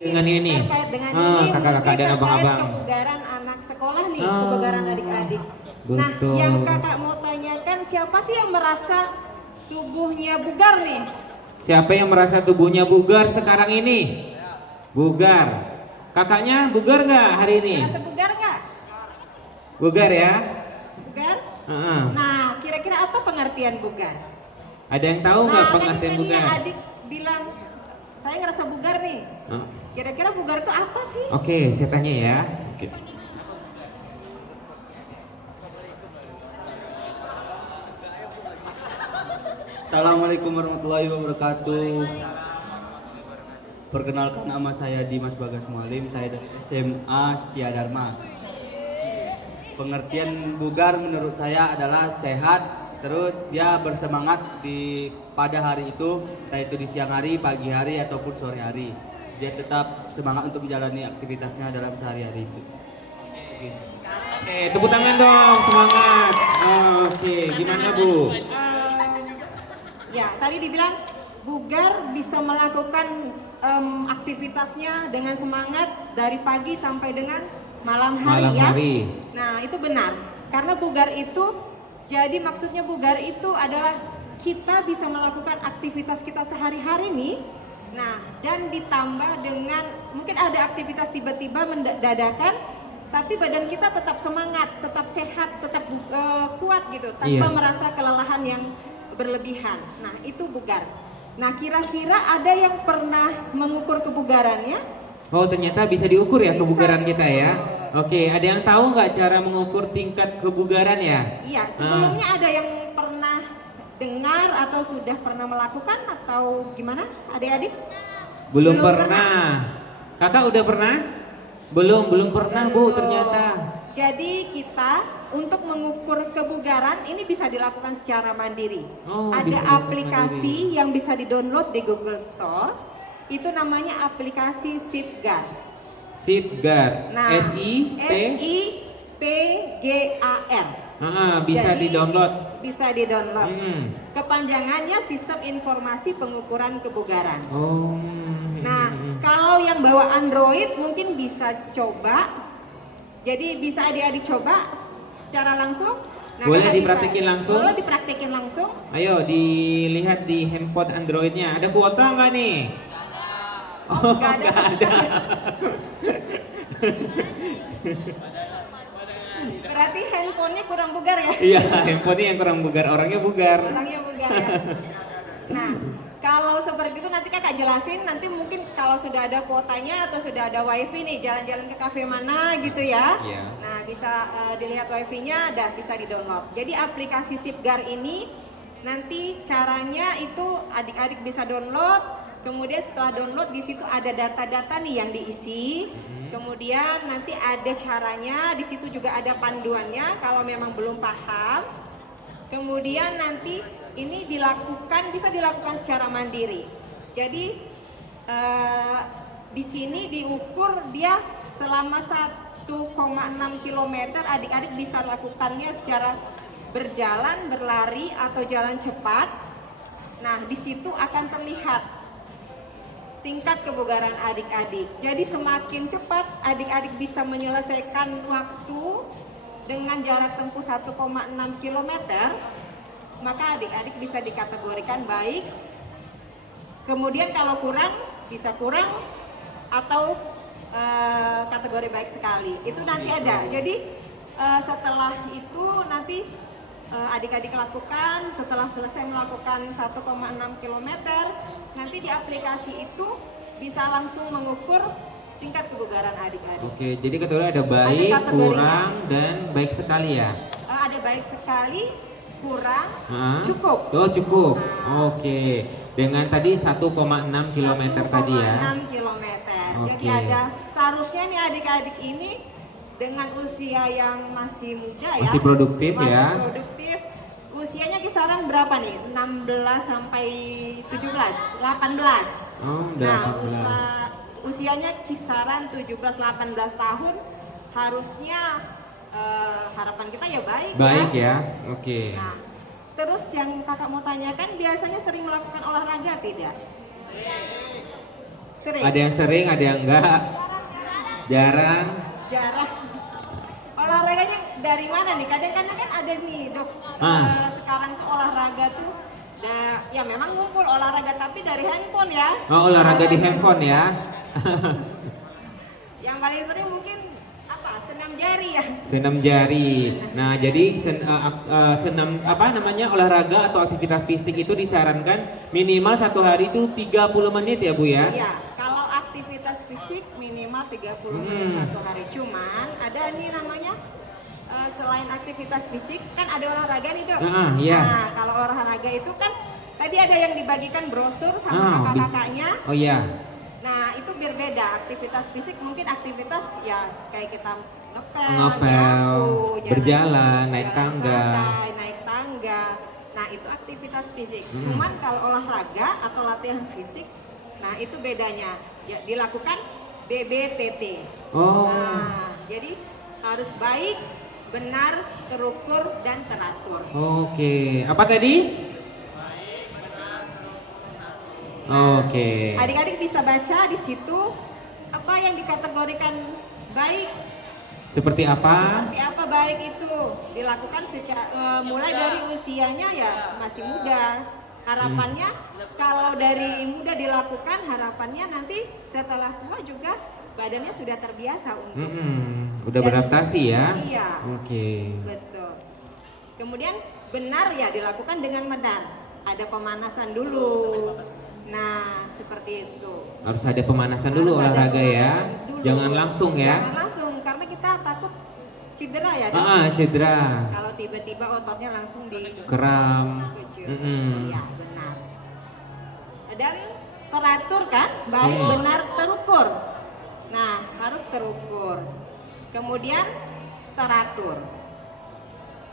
Dengan ini terkait dengan ini kakak-kakak dan terkait abang-abang. kebugaran anak sekolah nih, kebugaran adik-adik. Nah, Betul. yang kakak mau tanyakan, siapa sih yang merasa tubuhnya bugar nih? Siapa yang merasa tubuhnya bugar sekarang ini? Bugar. Kakaknya bugar nggak hari ini? Merasa bugar nggak? Bugar ya? Bugar? Heeh. Nah, kira-kira apa pengertian bugar? Ada yang tahu nggak Nah, pengertian kan tadi bugar? adik bilang, saya ngerasa bugar nih. Kira-kira bugar itu apa sih? Oke, saya tanya ya. Oke. Assalamualaikum warahmatullahi wabarakatuh. Perkenalkan, nama saya Dimas Bagas Mualim, saya dari SMA Setia Dharma. Pengertian bugar menurut saya adalah sehat, terus dia bersemangat pada hari itu, entah itu di siang hari, pagi hari ataupun sore hari. Dia tetap semangat untuk menjalani aktivitasnya dalam sehari-hari itu. Oke, tepuk tangan dong, semangat. Oke, gimana Bu? Ya, tadi dibilang bugar bisa melakukan aktivitasnya dengan semangat dari pagi sampai dengan malam hari Malam ya. hari. Nah, itu benar. Karena bugar itu, jadi maksudnya bugar itu adalah kita bisa melakukan aktivitas kita sehari-hari nih. Nah, dan ditambah dengan mungkin ada aktivitas tiba-tiba mendadakan, tapi badan kita tetap semangat, tetap sehat, tetap kuat gitu, tanpa Iya. merasa kelelahan yang berlebihan. Nah, itu bugar. Nah, kira-kira ada yang pernah mengukur kebugarannya? Oh, ternyata bisa diukur ya Bisa kebugaran kita ya. diukur. Oke, ada yang tahu nggak cara mengukur tingkat kebugaran ya? Iya, sebelumnya ada yang pernah dengar atau sudah pernah melakukan atau gimana, adik-adik? Belum Belum pernah. Kakak udah pernah? Belum pernah Bu Belum. ternyata. Jadi kita untuk mengukur kebugaran ini bisa dilakukan secara mandiri. Oh, Ada bisa dilakukan aplikasi yang bisa di-download di Google Store. Itu namanya aplikasi Sipgar. Sitgar. Nah, SIPGAR. Bisa Jadi, di-download. Bisa di-download. Hmm. Kepanjangannya Sistem Informasi Pengukuran Kebugaran. Oh. Nah, kalau yang bawa Android mungkin bisa coba. Jadi bisa adik-adik coba secara langsung. Nah, Boleh kakak dipraktekin langsung? Boleh dipraktekin langsung. Ayo dilihat di handphone Androidnya. Ada kuota nggak nih? Oh, Nggak ada. nggak ada. Berarti handphonenya kurang bugar ya? Iya, handphonenya yang kurang bugar, orangnya bugar. Orangnya bugar ya. Nah, kalau seperti itu nanti kakak jelasin, nanti mungkin kalau sudah ada kuotanya atau sudah ada wifi nih, jalan-jalan ke kafe mana gitu ya. Iya. Nah, bisa dilihat wifi-nya dan bisa di-download. Jadi aplikasi Sipgar ini nanti caranya itu adik-adik bisa download, kemudian setelah download di situ ada data-data nih yang diisi. Kemudian nanti ada caranya, di situ juga ada panduannya kalau memang belum paham. Kemudian nanti ini bisa dilakukan secara mandiri. Jadi di sini diukur dia selama 1,6 km adik-adik bisa lakukannya secara berjalan, berlari atau jalan cepat. Nah, di situ akan terlihat tingkat kebugaran adik-adik. Jadi semakin cepat adik-adik bisa menyelesaikan waktu dengan jarak tempuh 1,6 km, maka adik-adik bisa dikategorikan baik. Kemudian kalau kurang, bisa kurang atau kategori baik sekali. Itu nanti ada. Jadi setelah itu nanti adik-adik lakukan, setelah selesai melakukan 1,6 km, nanti di aplikasi itu bisa langsung mengukur tingkat kebugaran adik-adik. Oke, jadi kategori ada baik, kategorinya. kurang, dan baik sekali ya. Ada baik sekali, kurang, Hah? cukup. Oh cukup. Nah. Oke. Dengan tadi 1,6 km tadi ya. 1,6 km. Jadi Oke. ada seharusnya nih adik-adik ini dengan usia yang masih muda ya. Masih produktif masih ya. produktif. Usianya kisaran berapa nih? 16 sampai 17, 18. Oh, Nah, 18. usianya kisaran 17-18 tahun harusnya harapan kita ya baik, Baik ya. ya. Oke. Nah, terus yang kakak mau tanyakan biasanya sering melakukan olahraga tidak? Sering. Ada yang sering, ada yang enggak. Jarang. Jarang. Olahraganya dari mana nih? Kadang-kadang kan ada nih dok. Sekarang tuh olahraga tuh, ya memang ngumpul olahraga tapi dari handphone ya. Oh, olahraga di handphone ya. Yang paling sering mungkin apa? Senam jari ya. Senam jari. Nah, jadi senam apa namanya olahraga atau aktivitas fisik itu disarankan minimal satu hari itu 30 menit ya Bu ya? Iya, kalau aktivitas fisik minimal 30 menit satu hari. Cuman ada nih namanya selain aktivitas fisik kan ada olahraga nih dok. Iya. Nah, kalau olahraga itu kan tadi ada yang dibagikan brosur sama kakak-kakaknya. Oh iya. Nah, itu berbeda. Aktivitas fisik mungkin aktivitas ya kayak kita ngepel, Ngepel, berjalan, naik tangga. santai, naik tangga. Nah, itu aktivitas fisik. Cuman kalau olahraga atau latihan fisik, nah itu bedanya. Ya, dilakukan BBTT. Oh. Nah, jadi harus baik, benar, terukur, dan teratur. Oke. Apa tadi? Oke. Adik-adik bisa baca di situ apa yang dikategorikan baik. Seperti apa? Seperti apa baik itu dilakukan secara mulai dari usianya ya masih muda. Harapannya kalau dari muda dilakukan, harapannya nanti setelah tua juga badannya sudah terbiasa untuk. Udah beradaptasi ya? Iya. Oke. Betul. Kemudian benar ya dilakukan dengan benar. Ada pemanasan dulu. Nah, seperti itu. Harus ada pemanasan dulu Harus ada olahraga ya. pemanasan dulu. Jangan langsung ya. Jangan langsung karena kita takut cedera ya dok. Cedera. Kalau tiba-tiba ototnya langsung di Kram. Iya benar. Dan teratur kan, baik benar terukur. Nah harus terukur. Kemudian teratur.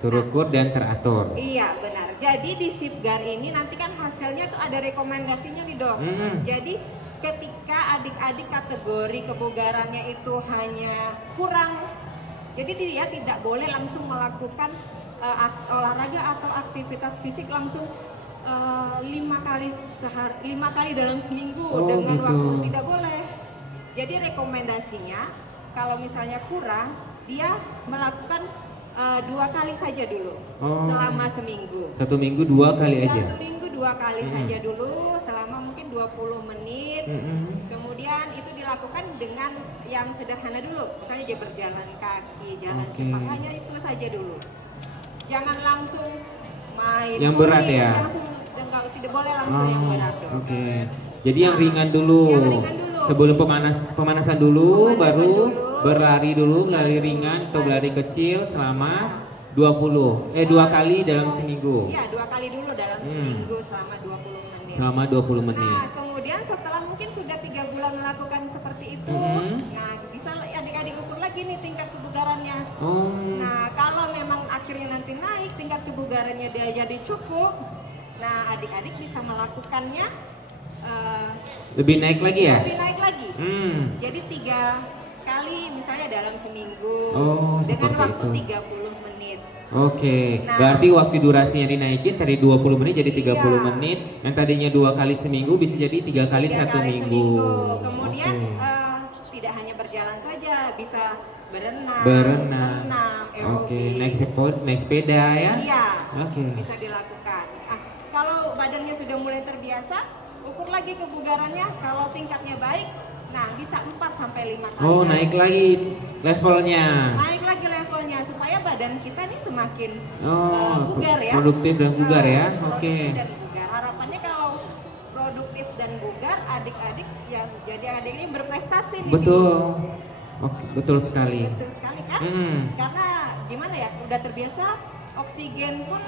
Terukur dan teratur. Iya benar. Jadi di Sipgar ini nanti kan hasilnya tuh ada rekomendasinya nih dok. Jadi ketika adik-adik kategori kebugarannya itu hanya kurang, jadi dia tidak boleh langsung melakukan olahraga atau aktivitas fisik langsung 5 kali dalam seminggu dengan gitu. waktu tidak boleh. Jadi rekomendasinya kalau misalnya kurang, dia melakukan 2 kali saja dulu selama seminggu. 1 minggu 2 kali aja. 1 minggu 2 kali saja dulu selama mungkin 20 menit. Kemudian itu dilakukan dengan yang sederhana dulu. Misalnya dia berjalan kaki, jalan cepat, hanya itu saja dulu. Jangan langsung main Yang berat bowling, ya? langsung, tidak boleh langsung yang berat dong. Oke. Jadi yang ringan dulu. Yang ringan dulu. Sebelum pemanasan dulu, Pemanasan baru dulu. berlari dulu, lari ringan atau berlari kecil selama 2 kali dalam seminggu. Iya, 2 kali dulu dalam seminggu selama 20 menit. Selama 20 menit. Nah, kemudian setelah mungkin sudah 3 bulan melakukan seperti itu, nah bisa adik-adik ukur lagi nih tingkat kebugarannya. Nah, kalau memang akhirnya nanti naik tingkat kebugarannya dia jadi cukup, nah adik-adik bisa melakukannya Lebih naik lagi ya? lebih naik lagi. Jadi 3 kali misalnya dalam seminggu dengan seperti waktu itu. 30 menit. Oke, Nah. berarti waktu durasinya dinaikin dari 20 menit jadi 30 Iya. menit. Yang tadinya 2 kali seminggu bisa jadi 3 kali 3 1 kali minggu. Kemudian Oke. tidak hanya berjalan saja, bisa berenang, Berenang. senam, Oke, aerobik. naik sepeda ya? Iya, Oke. bisa dilakukan. Kalau badannya sudah mulai terbiasa, ukur lagi kebugarannya. Kalau tingkatnya baik, nah bisa 4 sampai 5 kali. Naik lagi levelnya. Naik lagi levelnya supaya badan kita nih semakin Oh, bugar ya. produktif dan bugar ya. Produktif Oke. dan bugar. Harapannya kalau produktif dan bugar, adik-adik ya jadi adik ini berprestasi nih. Betul. Oke, betul sekali. Betul sekali kan? Karena gimana ya, udah terbiasa oksigen pun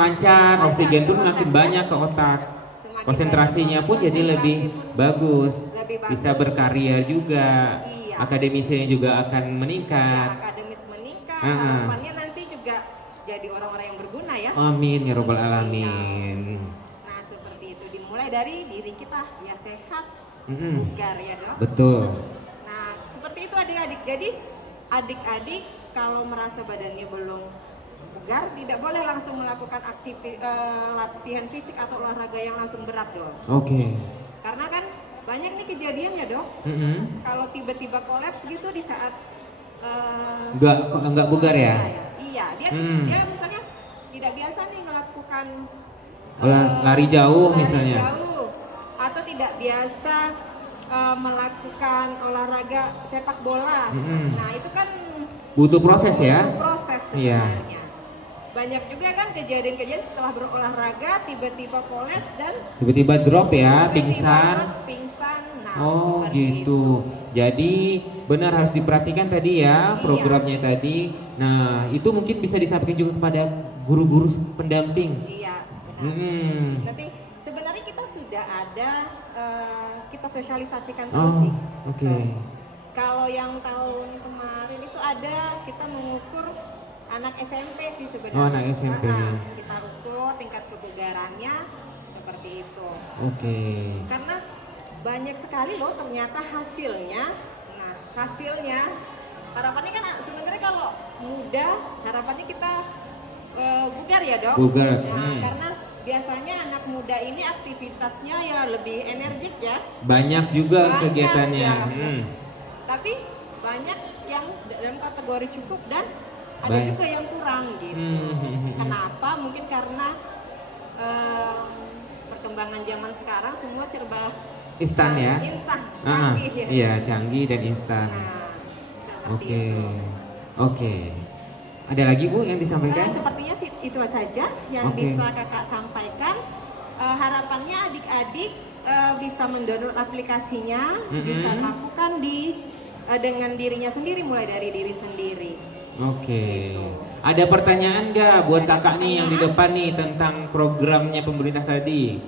Lancar, oksigen pun makin banyak ke otak. semakin Konsentrasinya banyak. pun jadi lebih Konsentrasi pun bagus. lebih bagus. Bisa berkarya juga. Iya. Akademisnya juga akan ya, meningkat. akademis meningkat. Ah. Harapannya nanti juga jadi orang-orang yang berguna ya. Amin ya robbal alamin. Nah seperti itu dimulai dari diri kita ya sehat, Mm-mm. bugar ya dok. Betul. Nah seperti itu adik-adik. Jadi adik-adik kalau merasa badannya belum bugar tidak boleh langsung melakukan latihan fisik atau olahraga yang langsung berat dong. Oke. Karena kan banyak nih kejadiannya dok. Mm-mm. Kalau tiba-tiba kolaps gitu di saat Enggak bugar ya? Iya, dia Hmm. dia misalnya tidak biasa nih melakukan Lari jauh lari misalnya. jauh, atau tidak biasa melakukan olahraga sepak bola. Mm-mm. Nah itu kan Butuh proses ya? butuh proses Iya. sebenarnya. Banyak juga kan kejadian-kejadian setelah berolahraga tiba-tiba kolaps dan Tiba-tiba drop ya, tiba-tiba pingsan. pingsan. Nah, Oh seperti gitu. itu. Jadi benar harus diperhatikan tadi ya Iya. programnya tadi. Nah itu mungkin bisa disampaikan juga kepada guru-guru pendamping. Iya, benar. Mm-mm. Nanti sebenarnya kita sudah ada kita sosialisasikan Oh, terus sih. oke. Nah, kalau yang tahun kemarin itu ada kita mengukur anak SMP sih sebenarnya. Oh, anak SMP. Kita ukur tingkat kebugarannya seperti itu. Oke. Karena banyak sekali loh ternyata hasilnya. Nah, hasilnya harapannya kan sebenarnya kalau muda harapannya kita bugar ya dok. Bugar, Nah, karena biasanya anak muda ini aktivitasnya ya lebih energik ya. Banyak juga Banyak, kegiatannya. ya. Hmm. Tapi banyak yang dalam kategori cukup dan ada Baik. juga yang kurang gitu. Hmm. Kenapa? Mungkin karena perkembangan zaman sekarang semua serba Instan ya? instan, Ah, canggih ya. iya canggih dan instan. Nah, seperti Oke. itu. Oke. Ada lagi Bu yang disampaikan? Sepertinya sih itu saja yang Oke. bisa kakak sampaikan. Harapannya adik-adik bisa mendownload aplikasinya, Mm-mm. bisa lakukan dengan dirinya sendiri, mulai dari diri sendiri. Oke. Gitu. Ada pertanyaan nggak buat Ada kakak nih yang di pertanyaan? depan nih tentang programnya pemerintah tadi?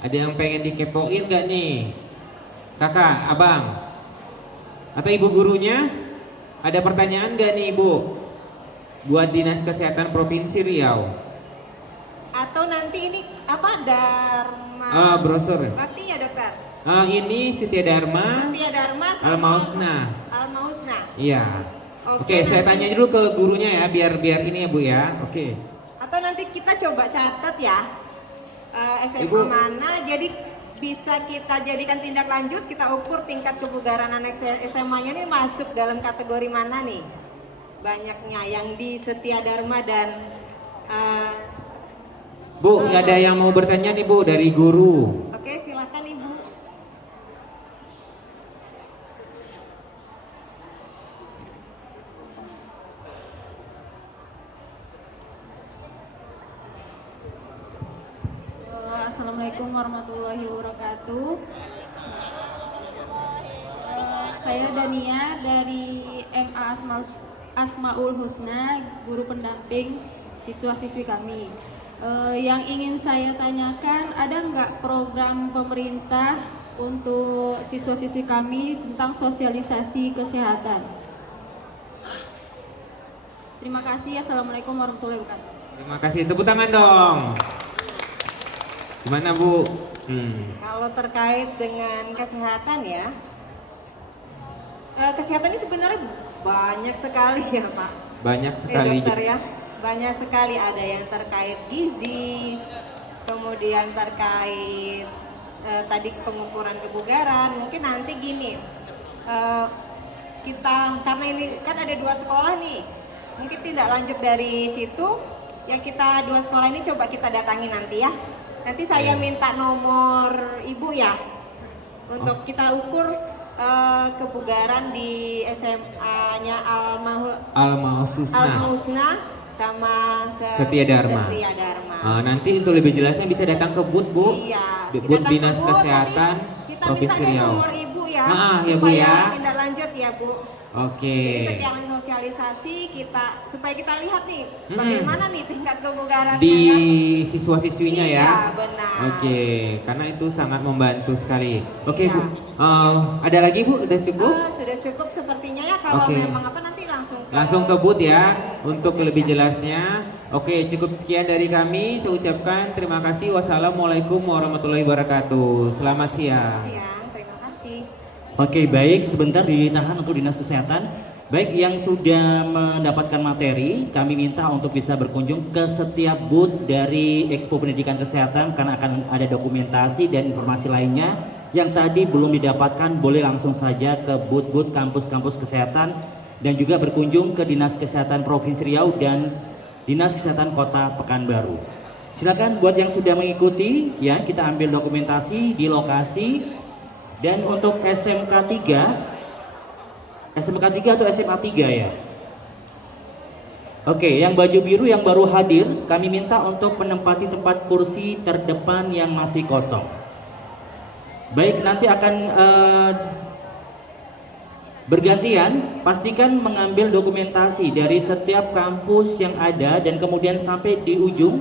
Ada yang pengen dikepoin nggak nih? Kakak, abang, atau ibu gurunya? Ada pertanyaan nggak nih ibu? Buat Dinas Kesehatan Provinsi Riau. Atau nanti ini apa Dharma? Brosur. Bakti ya dokter? Ini Setia Dharma Setia Dharma sama Al-Mausna. Al-Mausna. Iya. Oke, Oke, saya nanti- tanya dulu ke gurunya ya, biar ini ya Bu ya. Oke. Atau nanti kita coba catat ya SMA Ibu. mana, jadi bisa kita jadikan tindak lanjut, kita ukur tingkat kebugaran anak SMA-nya ini masuk dalam kategori mana nih? Banyaknya yang di Setia Dharma dan Bu, ada yang mau bertanya nih Bu dari guru. oke, silakan Ibu. Assalamualaikum warahmatullahi wabarakatuh. Saya Dania dari MA Asmaul Husna, guru pendamping siswa-siswi kami. Yang ingin saya tanyakan, ada nggak program pemerintah untuk siswa-siswi kami tentang sosialisasi kesehatan? Terima kasih. Assalamualaikum warahmatullahi wabarakatuh. Terima kasih. Tepuk tangan dong. Gimana Bu? Kalau terkait dengan kesehatan ya, kesehatan ini sebenarnya banyak sekali ya Pak. Banyak sekali. Dokter ya, banyak sekali, ada yang terkait gizi, kemudian terkait tadi pengukuran kebugaran. Mungkin nanti gini, kita karena ini kan ada 2 sekolah nih, mungkin tidak lanjut dari situ, ya kita 2 sekolah ini coba kita datangi nanti ya. Nanti saya minta nomor ibu ya, untuk kita ukur kebugaran di SMA-nya Al-Mahusna. Al-Husna sama Setia Dharma. Setia Dharma. Nanti untuk lebih jelasnya bisa datang ke booth Bu. Iya. Di kita Booth datang Dinas ke booth, Kesehatan nanti kita Provinsi minta deh Riau. nomor ibu ya, Ya Bu supaya ya. tindak lanjut ya Bu. Oke. Jadi setiap sosialisasi kita supaya kita lihat nih bagaimana nih tingkat kebugarannya Di ya. siswa-siswinya ya. Iya, benar. Oke, karena itu sangat membantu sekali. Oke Iya. Bu. Ada lagi Bu? Udah cukup? Sudah cukup sepertinya ya, kalau Oke. memang apa nanti Langsung ke booth ya untuk lebih jelasnya. Oke, cukup sekian dari kami. Saya ucapkan terima kasih. Wassalamualaikum warahmatullahi wabarakatuh. Selamat siang. siang. Terima kasih. Oke, baik, sebentar ditahan untuk Dinas Kesehatan. Baik, yang sudah mendapatkan materi, kami minta untuk bisa berkunjung ke setiap booth dari Expo Pendidikan Kesehatan karena akan ada dokumentasi dan informasi lainnya yang tadi belum didapatkan boleh langsung saja ke booth-booth kampus-kampus kesehatan dan juga berkunjung ke Dinas Kesehatan Provinsi Riau dan Dinas Kesehatan Kota Pekanbaru. Silakan buat yang sudah mengikuti ya, kita ambil dokumentasi di lokasi. Dan untuk SMK 3 atau SMA 3 ya? Oke, yang baju biru yang baru hadir, kami minta untuk menempati tempat kursi terdepan yang masih kosong. Baik, nanti akan bergantian, pastikan mengambil dokumentasi dari setiap kampus yang ada dan kemudian sampai di ujung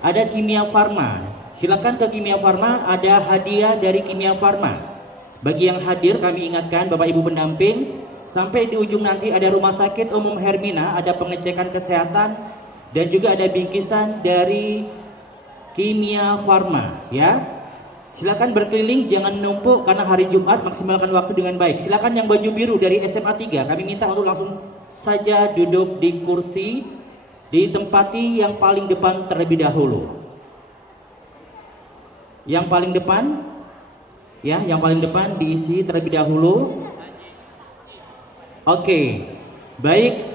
ada Kimia Farma. Silakan ke Kimia Farma, ada hadiah dari Kimia Farma. Bagi yang hadir kami ingatkan Bapak Ibu pendamping, sampai di ujung nanti ada Rumah Sakit Umum Hermina, ada pengecekan kesehatan dan juga ada bingkisan dari Kimia Farma ya. Silakan berkeliling, jangan numpuk karena hari Jumat, maksimalkan waktu dengan baik. Silakan yang baju biru dari SMA 3, kami minta untuk langsung saja duduk di kursi, ditempati yang paling depan terlebih dahulu. Yang paling depan ya, yang paling depan diisi terlebih dahulu. Oke, baik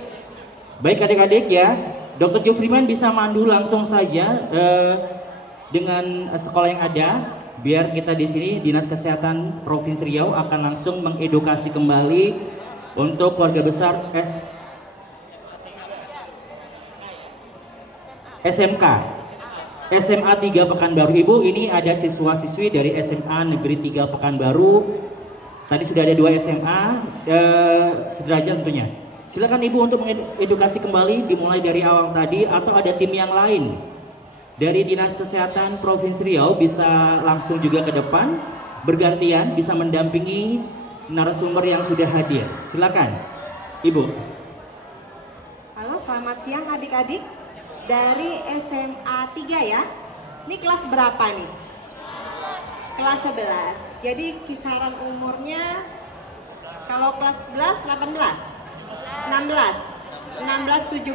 adik-adik ya. Dr. Jufriman bisa mandu langsung saja dengan sekolah yang ada, biar kita di sini Dinas Kesehatan Provinsi Riau akan langsung mengedukasi kembali untuk keluarga besar SMK. SMA 3 Pekanbaru. Ibu, ini ada siswa-siswi dari SMA Negeri 3 Pekanbaru. Tadi sudah ada 2 SMA sederajat tentunya. Silakan Ibu untuk mengedukasi kembali dimulai dari awal tadi, atau ada tim yang lain dari Dinas Kesehatan Provinsi Riau bisa langsung juga ke depan bergantian, bisa mendampingi narasumber yang sudah hadir. Silakan Ibu. Halo, selamat siang adik-adik. Dari SMA 3 ya. Ini kelas berapa nih? Kelas 11. Jadi kisaran umurnya kalau kelas 11 18, 16, 17